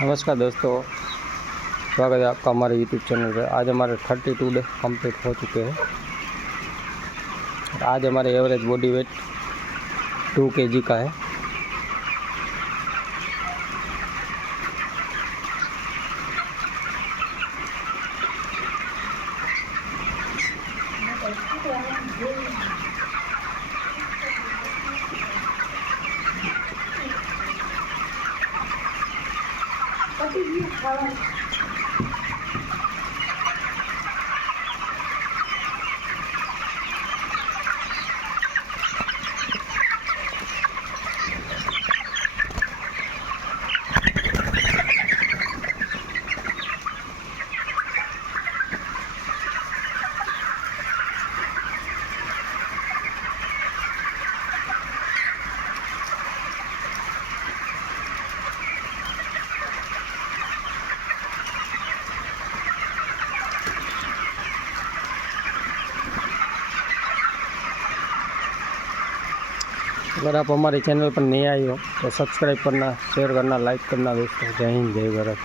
नमस्कार दोस्तों, स्वागत है आपका हमारे यूट्यूब चैनल पर। आज हमारे 32 डे कंप्लीट हो चुके हैं। आज हमारे एवरेज बॉडी वेट 2 kg का है। अगर आप हमारे चैनल पर नए आए हो तो सब्सक्राइब करना, शेयर करना, लाइक करना दोस्तों। जय हिंद, जय भारत।